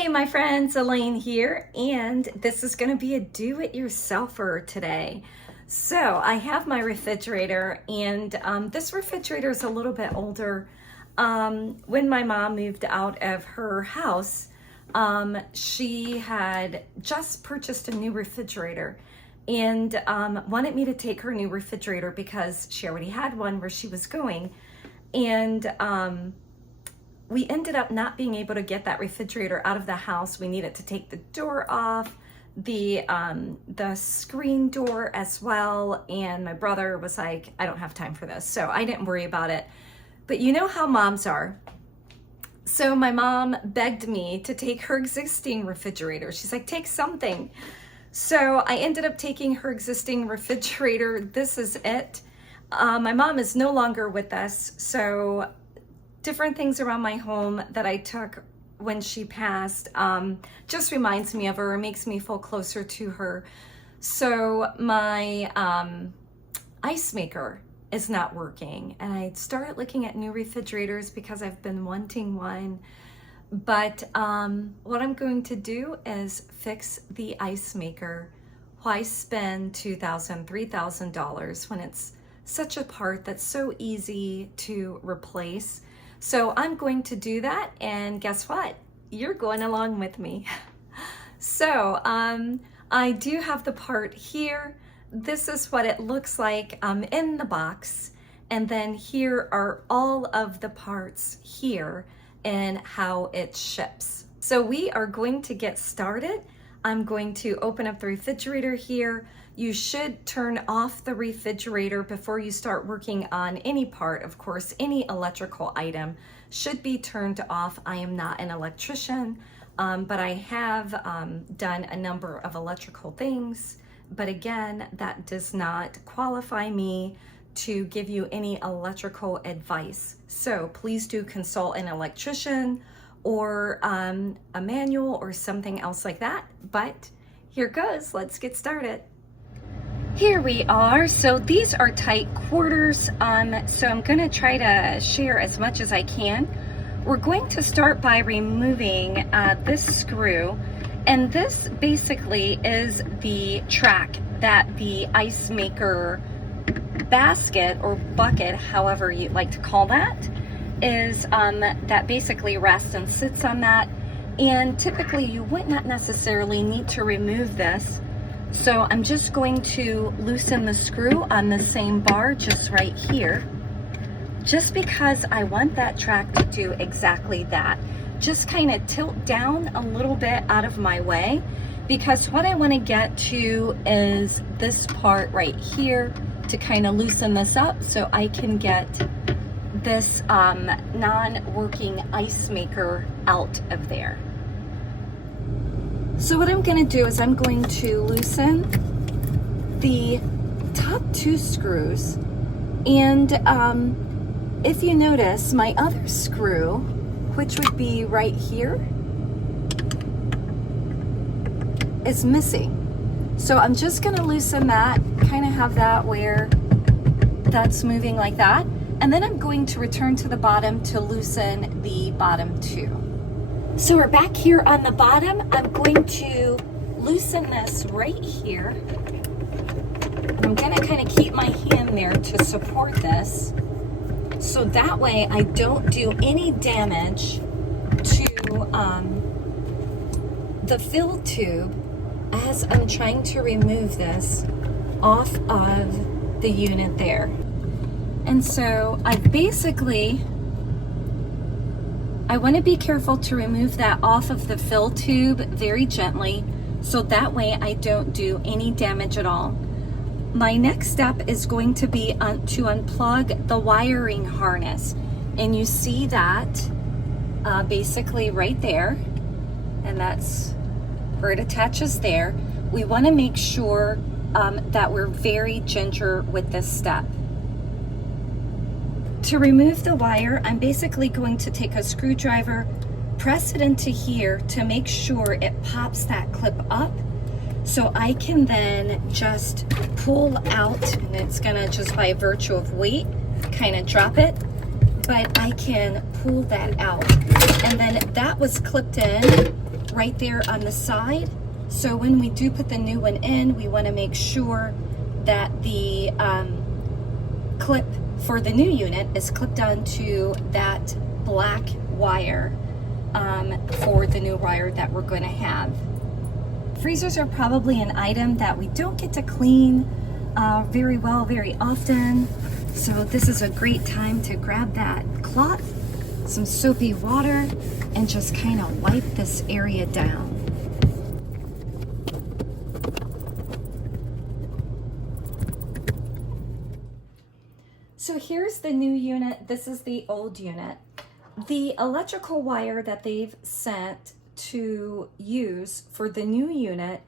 Hey my friends, Elaine here, and this is going to be a do-it-yourselfer today. So I have my refrigerator, and this refrigerator is a little bit older. When my mom moved out of her house, she had just purchased a new refrigerator and wanted me to take her new refrigerator because she already had one where she was going. And we ended up not being able to get that refrigerator out of the house. We needed to take the door off, the screen door as well. And my brother was like, I don't have time for this. So I didn't worry about it. But you know how moms are. So my mom begged me to take her existing refrigerator. She's like, take something. So I ended up taking her existing refrigerator. This is it. My mom is no longer with us. So different things around my home that I took when she passed just reminds me of her, makes me feel closer to her. So my ice maker is not working, and I started looking at new refrigerators because I've been wanting one. But what I'm going to do is fix the ice maker. Why spend $2,000, $3,000 when it's such a part that's so easy to replace? So I'm going to do that, and guess what? You're going along with me. So I do have the part here. This is what it looks like in the box. And then here are all of the parts here and how it ships. So we are going to get started. I'm going to open up the refrigerator here. You should turn off the refrigerator before you start working on any part. Of course, any electrical item should be turned off. I am not an electrician, but I have done a number of electrical things. But again, that does not qualify me to give you any electrical advice. So please do consult an electrician or a manual or something else like that. But here goes, let's get started. Here we are. So these are tight quarters. So I'm gonna try to share as much as I can. We're going to start by removing this screw. And this basically is the track that the ice maker basket or bucket, however you like to call that, is that basically rests and sits on that. And typically you would not necessarily need to remove this. So I'm just going to loosen the screw on the same bar just right here, just because I want that track to do exactly that. Just kind of tilt down a little bit out of my way, because what I want to get to is this part right here to kind of loosen this up so I can get this non-working ice maker out of there. So what I'm going to do is I'm going to loosen the top two screws, and if you notice, my other screw, which would be right here, is missing. So I'm just going to loosen that, kind of have that where that's moving like that, and then I'm going to return to the bottom to loosen the bottom two. So we're back here on the bottom. I'm going to loosen this right here. I'm going to kind of keep my hand there to support this, so that way I don't do any damage to the fill tube as I'm trying to remove this off of the unit there. And so I want to be careful to remove that off of the fill tube very gently, so that way I don't do any damage at all. My next step is going to be to unplug the wiring harness. And you see that basically right there, and that's where it attaches there. We want to make sure that we're very ginger with this step. To remove the wire, I'm basically going to take a screwdriver, press it into here to make sure it pops that clip up, so I can then just pull out, and it's gonna just by virtue of weight kind of drop it, but I can pull that out. And then that was clipped in right there on the side. So when we do put the new one in, we want to make sure that the clip for the new unit is clipped onto that black wire for the new wire that we're going to have. Freezers are probably an item that we don't get to clean very well very often. So this is a great time to grab that cloth, some soapy water, and just kind of wipe this area down. So here's the new unit. This is the old unit. The electrical wire that they've sent to use for the new unit,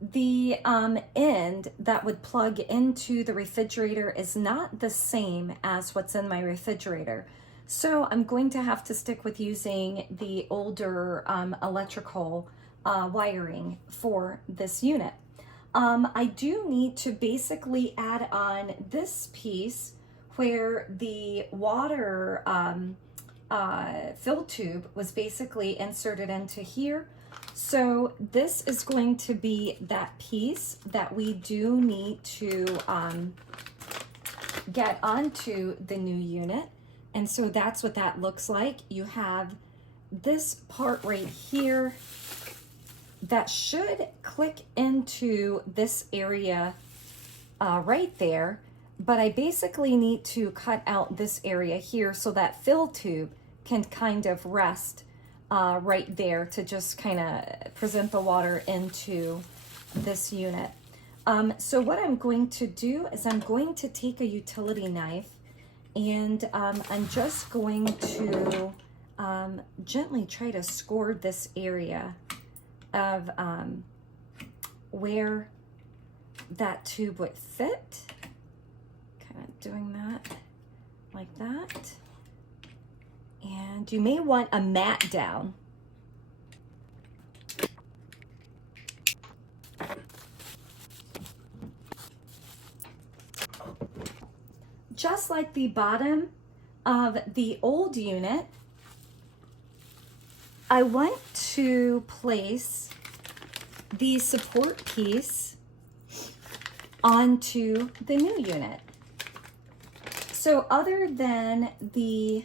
the end that would plug into the refrigerator is not the same as what's in my refrigerator. So I'm going to have to stick with using the older electrical wiring for this unit. I do need to basically add on this piece where the water fill tube was basically inserted into here. So this is going to be that piece that we do need to get onto the new unit. And so that's what that looks like. You have this part right here that should click into this area right there. But I basically need to cut out this area here so that fill tube can kind of rest right there to just kind of present the water into this unit. So what I'm going to do is I'm going to take a utility knife and I'm just going to gently try to score this area of where that tube would fit. Doing that like that. And you may want a mat down. Just like the bottom of the old unit, I want to place the support piece onto the new unit. So other than the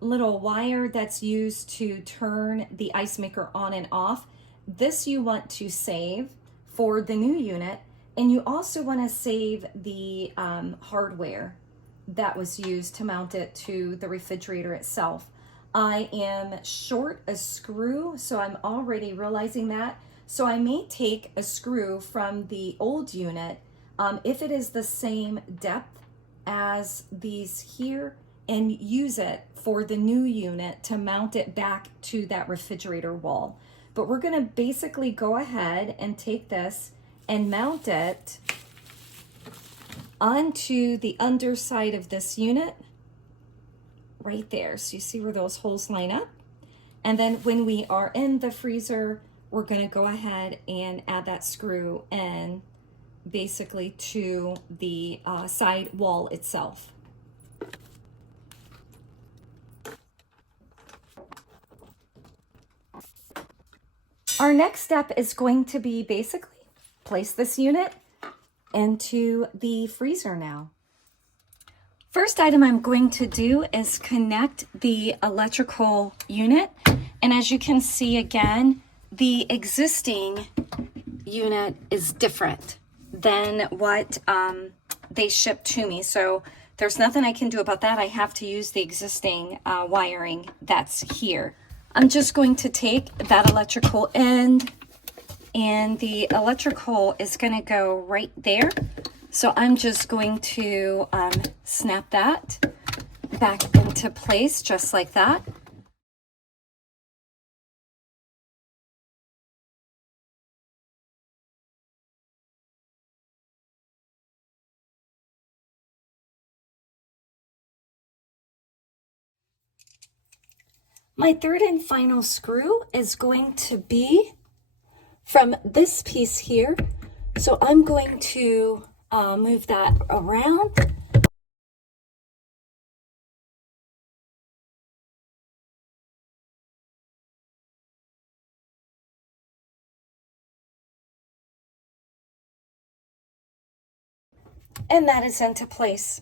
little wire that's used to turn the ice maker on and off, this you want to save for the new unit. And you also want to save the hardware that was used to mount it to the refrigerator itself. I am short a screw, so I'm already realizing that. So I may take a screw from the old unit if it is the same depth as these here, and use it for the new unit to mount it back to that refrigerator wall. But we're going to basically go ahead and take this and mount it onto the underside of this unit right there. So you see where those holes line up. And then when we are in the freezer, we're going to go ahead and add that screw in basically to the side wall itself. Our next step is going to be basically place this unit into the freezer now. First item I'm going to do is connect the electrical unit. And as you can see again, the existing unit is different than what they shipped to me. So there's nothing I can do about that. I have to use the existing wiring that's here. I'm just going to take that electrical end, and the electrical is going to go right there. So I'm just going to snap that back into place just like that. My third and final screw is going to be from this piece here. So I'm going to move that around. And that is into place.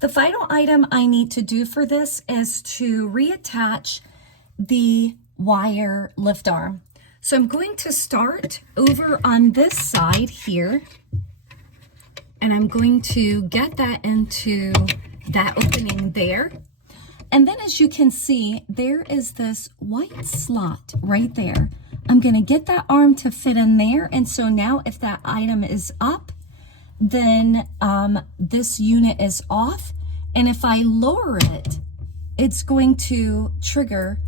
The final item I need to do for this is to reattach the wire lift arm. So I'm going to start over on this side here, and I'm going to get that into that opening there. And then as you can see, there is this white slot right there. I'm going to get that arm to fit in there. And so now if that item is up, then this unit is off. And if I lower it, it's going to trigger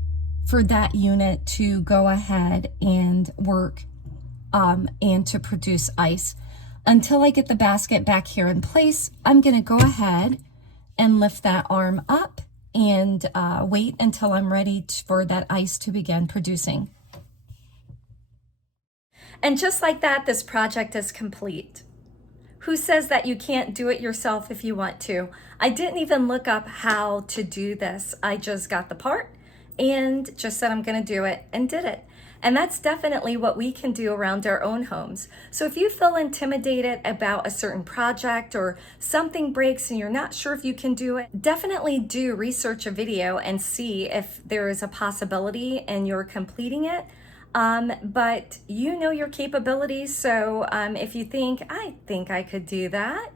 for that unit to go ahead and work and to produce ice. Until I get the basket back here in place, I'm going to go ahead and lift that arm up and wait until I'm ready for that ice to begin producing. And just like that, this project is complete. Who says that you can't do it yourself if you want to? I didn't even look up how to do this. I just got the part and just said I'm going to do it and did it. And that's definitely what we can do around our own homes. So if you feel intimidated about a certain project or something breaks and you're not sure if you can do it, definitely do research a video and see if there is a possibility and you're completing it. But you know your capabilities, so if you think I could do that,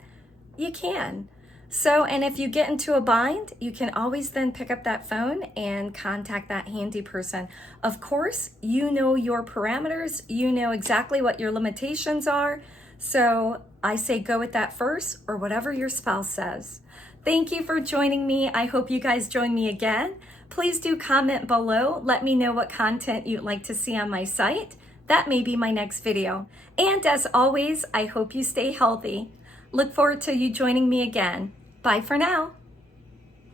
you can. So, and if you get into a bind, you can always then pick up that phone and contact that handy person. Of course, you know your parameters, you know exactly what your limitations are, so I say go with that first or whatever your spouse says. Thank you for joining me. I hope you guys join me again. Please do comment below. Let me know what content you'd like to see on my site. That may be my next video. And as always, I hope you stay healthy. Look forward to you joining me again. Bye for now.